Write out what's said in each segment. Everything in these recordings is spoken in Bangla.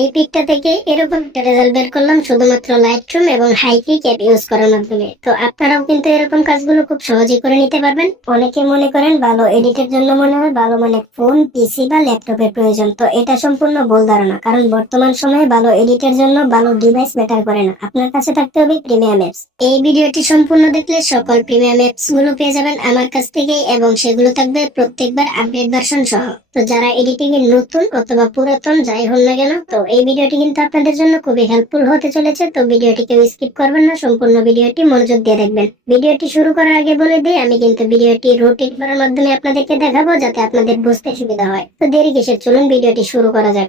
এই পিকটা থেকে এরকম একটা রেজাল্ট বের করলাম শুধুমাত্র লাইটরুম এবং হাইপিক অ্যাপ ইউজ করার মাধ্যমে। তো আপনারাও কিন্তু এরকম কাজগুলো খুব সহজেই করে নিতে পারবেন। অনেকে মনে করেন ভালো এডিটের জন্য মনে হয় ভালো মানে ফোন, পিসি বা ল্যাপটপের প্রয়োজন। তো এটা সম্পূর্ণ ভুল ধারণা, কারণ বর্তমান সময়ে ভালো এডিটের জন্য ভালো ডিভাইস ম্যাটার করে না, আপনার কাছে থাকতে হবে প্রিমিয়াম অ্যাপস। এই ভিডিওটি সম্পূর্ণ দেখলে সকল প্রিমিয়াম অ্যাপস গুলো পেয়ে যাবেন আমার কাছ থেকে, এবং সেগুলো থাকবে প্রত্যেকবার আপডেট ভার্সন সহ। তো যারা এডিটিং এ নতুন অথবা পুরাতন যাই হন না কেন, তো এই ভিডিওটি কিন্তু আপনাদের জন্য খুবই হেল্পফুল হতে চলেছে। তো ভিডিওটি কেউ স্কিপ করবেন না, সম্পূর্ণ ভিডিওটি মনোযোগ দিয়ে দেখবেন। ভিডিওটি শুরু করার আগে বলে দিই, আমি কিন্তু ভিডিওটি রোটেট করার মাধ্যমে আপনাদেরকে দেখাবো যাতে আপনাদের বুঝতে সুবিধা হয়। তো দেরি কিসের, চলুন ভিডিওটি শুরু করা যাক।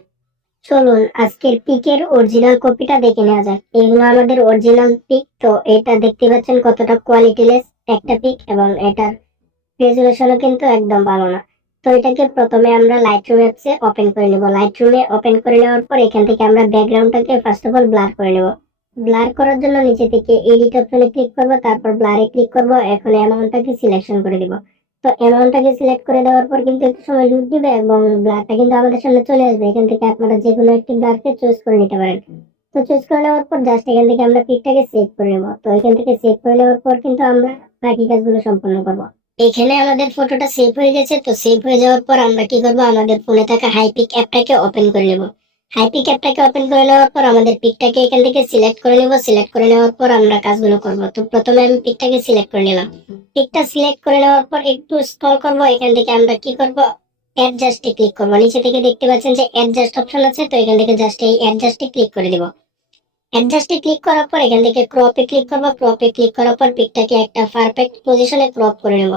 চলুন আজকের পিকের অরিজিনাল কপিটা দেখে নেওয়া যাক। এগুলো আমাদের অরিজিনাল পিক। তো এটা দেখতে পাচ্ছেন কতটা কোয়ালিটিলেস একটা পিক, এবং এটার রেজুলেশনও কিন্তু একদম ভালো না। তো এটাকে প্রথমে আমরা লাইটরুম অ্যাপসে ওপেন করে নেব। লাইটরুমে ওপেন করে নেওয়ার পর এখান থেকে আমরা ব্যাকগ্রাউন্ডটাকে ফার্স্ট অফ অল ব্লার করে নেব। ব্লার করার জন্য নিচে থেকে এডিট অপশনে ক্লিক করব, তারপর ব্লারে ক্লিক করব। এখন অ্যামাউন্টটাকে সিলেকশন করে দিব। তো অ্যামাউন্টটাকে সিলেক্ট করে দেওয়ার পর কিন্তু একটু সময় লুট দিবে এবং ব্লারটা কিন্তু আমাদের সামনে চলে আসবে। এখান থেকে আপনারা যে কোনো একটি ব্লারকে চুজ করে নিতে পারেন। তো চুজ করে নেওয়ার পর জাস্ট এখান থেকে আমরা পিকটাকে সেভ করে নেব। তো এখান থেকে সেভ করে নেওয়ার পর কিন্তু আমরা বাকি কাজগুলো সম্পন্ন করব। এখানে আমাদের ফটোটা সেভ হয়ে গেছে। তো সেভ হয়ে যাওয়ার পর আমরা কি করব, আমাদের ফোনে থাকা হাইপিক অ্যাপটাকে ওপেন করে নেব। হাইপিক অ্যাপটাকে ওপেন করে নেওয়ার পর আমাদের পিকটাকে এখান থেকে সিলেক্ট করে নেব। সিলেক্ট করে নেওয়ার পর আমরা কাজগুলো করব। তো প্রথমে আমি পিকটাকে সিলেক্ট করে নিলাম। পিকটা সিলেক্ট করে নেওয়ার পর একটু স্ক্রল করব। এখান থেকে আমরা কি করব, অ্যাডজাস্টে ক্লিক করব। নিচে থেকে দেখতে পাচ্ছেন যে অ্যাডজাস্ট অপশন আছে, তো এখান থেকে জাস্ট এই অ্যাডজাস্টে ক্লিক করে দিব। অ্যাডজাস্টে ক্লিক করার পর এখান থেকে ক্রপে ক্লিক করব। ক্রপে ক্লিক করার পর পিকটাকে একটা পারফেক্ট পজিশনে ক্রপ করে নেব।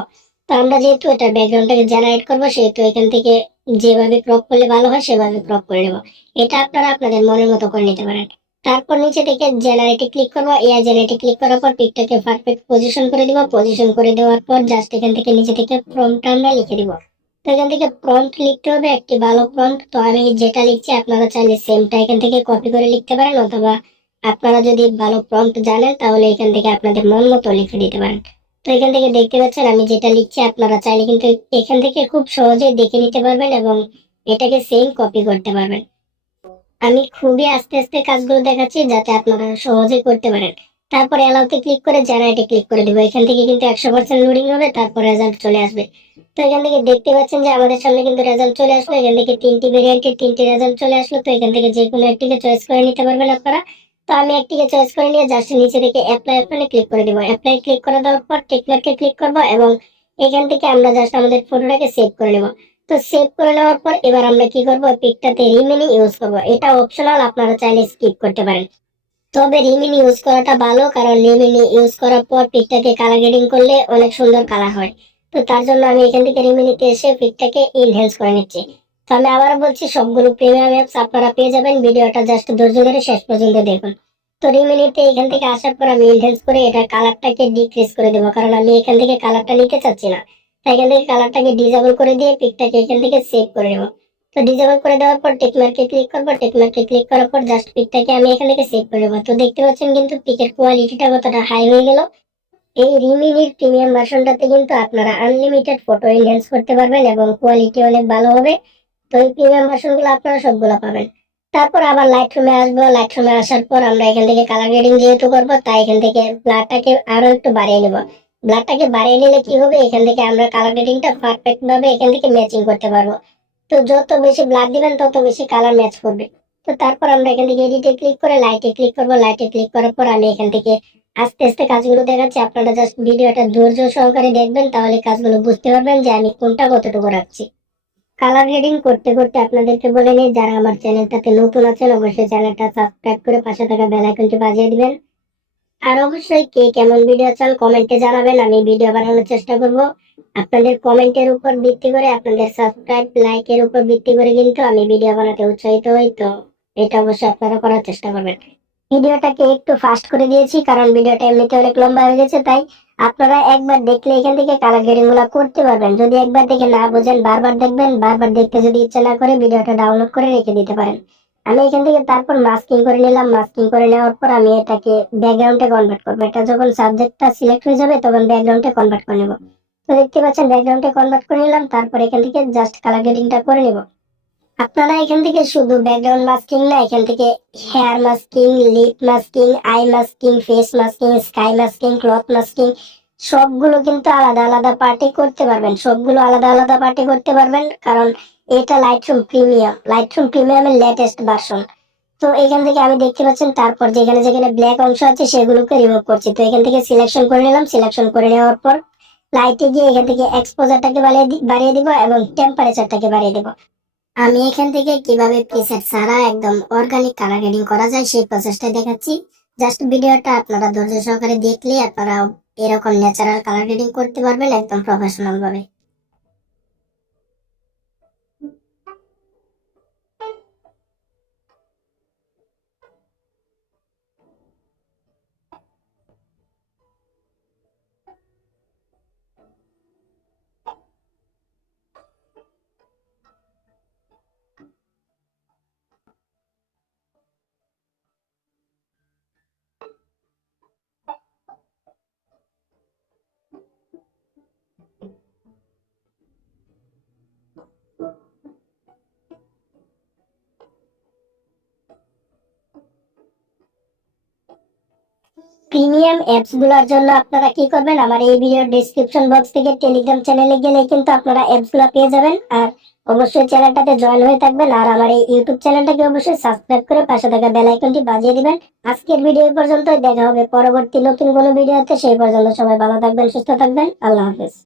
তো আমরা যেহেতু এটা ব্যাকগ্রাউন্ডটাকে জেনারেট করব, সেহেতু এখান থেকে যেভাবে ক্রপ করলে ভালো হয় সেভাবে ক্রপ করে নেব। এটা আপনারা আপনাদের মনের মতো করে নিতে পারেন। তারপর নিচে থেকে জেনারেটে ক্লিক করব। এআই জেনারেটে ক্লিক করার পর পিকটাকে পারফেক্ট পজিশন করে দিব। পজিশন করে দেওয়ার পর জাস্ট এখান থেকে নিচে থেকে প্রম্পটটা আমরা লিখে দিব। তো এখান থেকে প্রম্পট লিখতে হবে, একটি ভালো প্রম্পট। তো আমি যেটা লিখছি আপনারা চাইলে সেমটা এখান থেকে কপি করে লিখতে পারেন, অথবা আপনারা যদি ভালো প্রম্পট জানেন তাহলে এখান থেকে আপনাদের মন মতো লিখে দিতে পারেন। তো এখান থেকে দেখতে পাচ্ছেন আমি যেটা লিখছি, আপনারা চাইলে কিন্তু এখান থেকে খুব সহজেই দেখে নিতে পারবেন এবং এটাকে সেম কপি করতে পারবেন। আমি খুবই আস্তে আস্তে কাজগুলো দেখাচ্ছি যাতে আপনারা সহজে করতে পারেন। তারপরে অ্যালাউতে ক্লিক করে জেনারেটে ক্লিক করে দিব। এখান থেকে কিন্তু 100% লোডিং হবে, তারপর রেজাল্ট চলে আসবে। তো এখান থেকে দেখতে পাচ্ছেন যে আমাদের সামনে কিন্তু রেজাল্ট চলে আসলো। এখান থেকে তিনটি ভেরিয়েন্টের তিনটি রেজাল্ট চলে আসলো। তো এখান থেকে যে কোনো একটিকে চয়েস করে নিতে পারবেন আপনারা। তো আমি একটিকে চয়েস করে নিয়ে জাস্ট নিচে থেকে অ্যাপ্লাই অপশনে ক্লিক করে দিব। অ্যাপ্লাই ক্লিক করে দেওয়ার পর টিক মার্কে ক্লিক করব এবং এখান থেকে আমরা জাস্ট আমাদের ফটোটাকে সেভ করে নেব। তো সেভ করে নেওয়ার পর এবার আমরা কি করব, পিকটাতে রিমিনি ইউজ করব। এটা অপশনাল, আপনারা চাইলে স্কিপ করতে পারেন। তবে রিমিনি ইউজ করাটা ভালো, কারণ রিমিনি ইউজ করার পর পিকটাকে কালার গ্রেডিং করলে অনেক সুন্দর কালার হয়। তো তার জন্য আমি এখান থেকে রিমিনিতে এসে পিকটাকে ইনহ্যান্স করে নিচ্ছি। তো আমি আবারও বলছি, সবগুলো প্রিমিয়াম অ্যাপস আপনারা পেয়ে যাবেন। ভিডিওটা জাস্ট ধৈর্য ধরে শেষ পর্যন্ত দেখুন। তো রিমিনিতে এখান থেকে আসার পর আমি ইনহ্যান্স করে এটা কালারটাকে ডিক্রিজ করে দেবো, কারণ আমি এখান থেকে কালারটা নিতে চাচ্ছি না। তাই এখান থেকে কালারটাকে ডিসেবল করে দিয়ে পিকটাকে এখান থেকে সেভ করে নেব। তো ডিসেবল করে দেওয়ার পর টিক মার্কে ক্লিক করব। টিক মার্কে ক্লিক করার পর জাস্ট পিকটাকে আমি এখান থেকে সেভ করে নেব। তো দেখতে পাচ্ছেন কিন্তু পিকের কোয়ালিটিটা কতটা হাই হয়ে গেল। এই রিমিনির প্রিমিয়াম ভার্সনটাতে কিন্তু আপনারা আনলিমিটেড ফটো এনহ্যান্স করতে পারবেন এবং কোয়ালিটি অনেক ভালো হবে। তো এই প্রিমিয়াম ভার্সনগুলো আপনারা সবগুলো পাবেন। তারপর আবার লাইটরুমে আসবো। লাইটরুমে আসার পর আমরা এখান থেকে কালার গ্রেডিং যেহেতু করবো, তাই এখান থেকে ব্লারটাকে আরো একটু বাড়িয়ে নেব। ব্লারটাকে বাড়িয়ে নিলে কি হবে, এখান থেকে আমরা কালার গ্রেডিংটা পারফেক্ট ভাবে এখান থেকে ম্যাচিং করতে পারবো। তো যত বেশি ব্লাড দিবেন তত বেশি কালার ম্যাচ করবে। তো তারপর আমরা এখান থেকে এডিটে ক্লিক করে লাইটে ক্লিক করব। লাইটে ক্লিক করার পর আমি এখান থেকে আস্তে আস্তে কাজগুলো দেখাচ্ছি। আপনারা জাস্ট ভিডিওটা ধৈর্য সহকারে দেখবেন, তাহলে কাজগুলো বুঝতে পারবেন যে আমি কোনটা কতটুকু রাখছি। কালার গ্রেডিং করতে করতে আপনাদেরকে বলে নিই, যারা আমার চ্যানেলটাতে নতুন আছেন অবশ্যই চ্যানেলটা সাবস্ক্রাইব করে পাশে থাকা বেল আইকনটি বাজিয়ে দিবেন। আর অবশ্যই কে কেমন ভিডিও চান কমেন্টে জানাবেন, আমি ভিডিও বানানোর চেষ্টা করব। আপনাদের কমেন্টের উপর ভিত্তি করে, আপনাদের সাবস্ক্রাইব লাইকের উপর ভিত্তি করে কিন্তু আমি ভিডিও বানাতে উৎসাহিত হই। তো এটা অবশ্যই আপনারা করার চেষ্টা করবেন। ভিডিওটাকে একটু ফাস্ট করে দিয়েছি কারণ ভিডিওটা এমনিতে অনেক লম্বা হয়ে গেছে, তাই আপনারা একবার দেখলে এখান থেকে কালার গ্রেডিং গুলো করতে পারবেন। যদি একবার দেখে না বোঝেন বারবার দেখবেন, বারবার দেখতে যদি ইচ্ছা না করে ভিডিওটা ডাউনলোড করে রেখে দিতে পারেন। আমি এখান থেকে তারপর মাস্কিং করে নিলাম। মাস্কিং করে নেওয়ার পর আমি এটাকে ব্যাকগ্রাউন্ডে কনভার্ট করবো। এটা যখন সাবজেক্টটা সিলেক্ট হয়ে যাবে তখন ব্যাকগ্রাউন্ডে কনভার্ট করে নেব। তো দেখতে পাচ্ছেন ব্যাকগ্রাউন্ডে কনভার্ট করে নিলাম। তারপর এখান থেকে জাস্ট কালার গ্রেডিংটা করে নেব। আপনারা এখান থেকে শুধু ব্যাকগ্রাউন্ড মাস্কিং না, এখান থেকে hair masking, lip masking, eye masking, face masking, sky masking, cloth masking সবগুলো কিন্তু আলাদা আলাদা পার্টি করতে পারবেন। সবগুলো আলাদা আলাদা পার্টি করতে পারবেন, কারণ এটা লাইটরুম প্রিমিয়ামের লেটেস্ট ভার্সন। তো এখান থেকে আমি দেখতে পাচ্ছেন, তারপর যেখানে যেখানে ব্ল্যাক অংশ আছে সেগুলোকে রিমুভ করছি। তো এখান থেকে সিলেকশন করে নিলাম। সিলেকশন করে নেওয়ার পর লাইটে গিয়ে এখান থেকে এক্সপোজারটাকে বাড়িয়ে দিব এবং টেম্পারেচারটাকে বাড়িয়ে দিব। আমি এখান থেকে কিভাবে প্রিসেট ছাড়া একদম অর্গানিক কালার গ্রেডিং করা যায় সেই প্রসেসটা দেখাচ্ছি। জাস্ট ভিডিওটা আপনারা ধৈর্য সহকারে দেখলে আপনারা এরকম ন্যাচারাল কালার গ্রেডিং করতে পারবেন একদম প্রফেশনাল ভাবে। প্রিমিয়াম অ্যাপস গুলোর জন্য আপনারা কি করবেন, আমার এই ভিডিওর ডেসক্রিপশন বক্স থেকে টেলিগ্রাম চ্যানেলে গেলে কিন্তু আপনারা অ্যাপস গুলো পেয়ে যাবেন। আর অবশ্যই চ্যানেলটাতে জয়েন হয়ে থাকবেন, আর আমার এই ইউটিউব চ্যানেলটাকে অবশ্যই সাবস্ক্রাইব করে পাশে থাকা বেল আইকনটি বাজিয়ে দিবেন। আজকের ভিডিও এই পর্যন্তই, দেখা হবে পরবর্তী নতুন কোনো ভিডিওতে। সেই পর্যন্ত সবাই ভালো থাকবেন, সুস্থ থাকবেন, আল্লাহ হাফেজ।